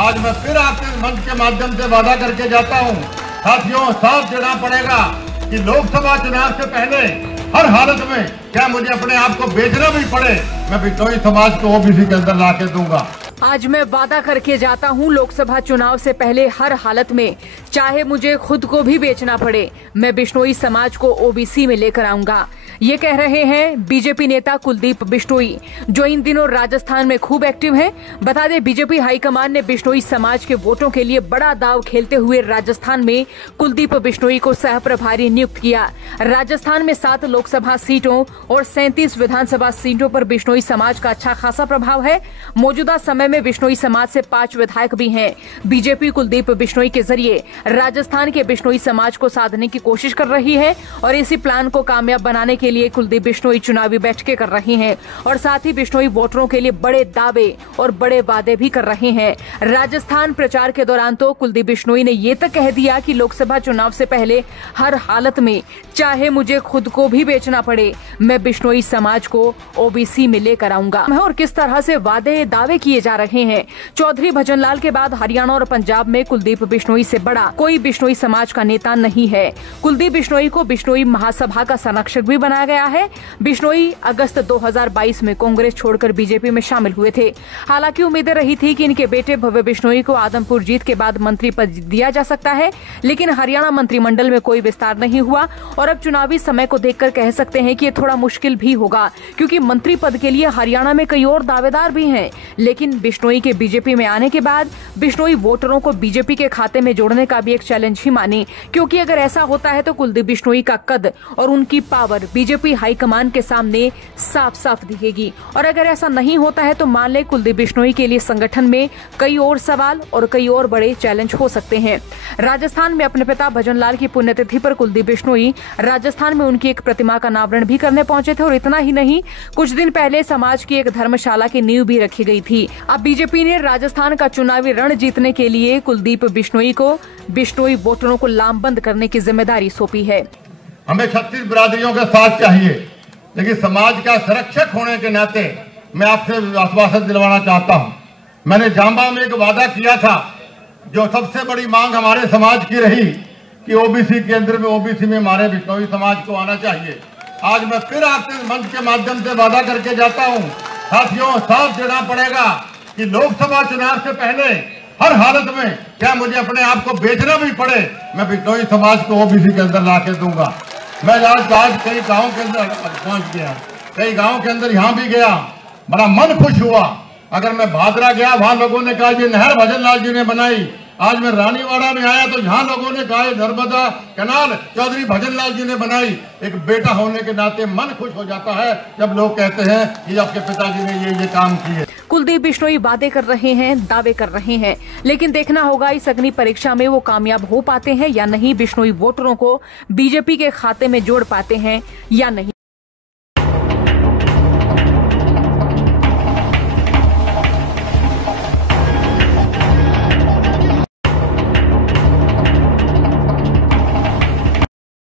आज मैं फिर आपके मंच के माध्यम से वादा करके जाता हूं, साथियों, साफ देना पड़ेगा कि लोकसभा चुनाव से पहले हर हालत में क्या मुझे अपने आप को बेचना भी पड़े, मैं बिश्नोई समाज को ओबीसी के अंदर ला के दूंगा। आज मैं वादा करके जाता हूं, लोकसभा चुनाव से पहले हर हालत में चाहे मुझे खुद को भी बेचना पड़े, मैं बिश्नोई समाज को ओबीसी में लेकर आऊंगा। ये कह रहे हैं बीजेपी नेता कुलदीप बिश्नोई, जो इन दिनों राजस्थान में खूब एक्टिव हैं। बता दें, बीजेपी हाईकमान ने बिश्नोई समाज के वोटों के लिए बड़ा दांव खेलते हुए राजस्थान में कुलदीप बिश्नोई को सह प्रभारी नियुक्त किया। राजस्थान में 7 लोकसभा सीटों और 37 विधानसभा सीटों पर बिश्नोई समाज का अच्छा खासा प्रभाव है। मौजूदा समय में बिश्नोई समाज से 5 विधायक भी हैं। बीजेपी कुलदीप बिश्नोई के जरिए राजस्थान के बिश्नोई समाज को साधने की कोशिश कर रही है और इसी प्लान को कामयाब बनाने के लिए कुलदीप बिश्नोई चुनावी बैठकें कर रही हैं और साथ ही बिश्नोई वोटरों के लिए बड़े दावे और बड़े वादे भी कर रहे हैं। राजस्थान प्रचार के दौरान तो कुलदीप बिश्नोई ने ये तक कह दिया कि लोकसभा चुनाव से पहले हर हालत में चाहे मुझे खुद को भी बेचना पड़े, मैं बिश्नोई समाज को ओबीसी में लेकर आऊंगा। और किस तरह से वादे दावे किए जा रहे हैं। चौधरी भजनलाल के बाद हरियाणा और पंजाब में कुलदीप बिश्नोई से बड़ा कोई बिश्नोई समाज का नेता नहीं है। कुलदीप बिश्नोई को बिश्नोई महासभा का संरक्षक भी बनाया गया है। बिश्नोई अगस्त 2022 में कांग्रेस छोड़कर बीजेपी में शामिल हुए थे। हालांकि उम्मीदें रही थी कि इनके बेटे भव्य बिश्नोई को आदमपुर जीत के बाद मंत्री पद दिया जा सकता है, लेकिन हरियाणा मंत्रिमंडल में कोई विस्तार नहीं हुआ और अब चुनावी समय को देखकर कह सकते हैं कि ये थोड़ा मुश्किल भी होगा, क्योंकि मंत्री पद के लिए हरियाणा में कई और दावेदार भी हैं। लेकिन बिश्नोई के बीजेपी में आने के बाद बिश्नोई वोटरों को बीजेपी के खाते में जोड़ने का भी एक चैलेंज ही मानी, क्योंकि अगर ऐसा होता है तो कुलदीप बिश्नोई का कद और उनकी पावर बीजेपी हाईकमान के सामने साफ साफ दिखेगी। और अगर ऐसा नहीं होता है तो मान ले कुलदीप बिश्नोई के लिए संगठन में कई और सवाल और कई और बड़े चैलेंज हो सकते हैं। राजस्थान में अपने पिता भजनलाल की पुण्यतिथि पर कुलदीप बिश्नोई राजस्थान में उनकी एक प्रतिमा का अनावरण भी करने पहुंचे थे और इतना ही नहीं, कुछ दिन पहले समाज की एक धर्मशाला की नींव भी रखी गई थी। अब बीजेपी ने राजस्थान का चुनावी रण जीतने के लिए कुलदीप बिश्नोई को बिश्नोई वोटरों को लामबंद करने की जिम्मेदारी सौंपी है। हमें 36 बिरादरियों का साथ चाहिए, लेकिन समाज का संरक्षक होने के नाते मैं आपसे आश्वासन दिलवाना चाहता हूं। मैंने जांबा में एक वादा किया था, जो सबसे बड़ी मांग हमारे समाज की रही कि ओबीसी के अंदर में ओबीसी में हमारे बिश्नोई समाज को आना चाहिए। आज मैं फिर आपके मंच के माध्यम से वादा करके जाता हूं, साथियों, साफ देना पड़ेगा कि लोकसभा चुनाव से पहले हर हालत में क्या मुझे अपने आप को बेचना भी पड़े, मैं बिश्नोई समाज को ओबीसी के अंदर ला के दूंगा। मैं आज कई गांव के अंदर पहुंच गया, कई गांव के अंदर यहाँ भी गया, बड़ा मन खुश हुआ। अगर मैं भादरा गया, वहां लोगों ने कहा ये नहर भजनलाल जी ने बनाई। आज मैं रानीवाड़ा में आया तो यहाँ लोगों ने कहा नर्मदा कैनाल चौधरी भजनलाल जी ने बनाई। एक बेटा होने के नाते मन खुश हो जाता है जब लोग कहते हैं कि आपके पिताजी ने ये काम किए। कुलदीप बिश्नोई वादे कर रहे हैं, दावे कर रहे हैं, लेकिन देखना होगा इस अग्नि परीक्षा में वो कामयाब हो पाते हैं या नहीं, बिश्नोई वोटरों को बीजेपी के खाते में जोड़ पाते हैं या नहीं।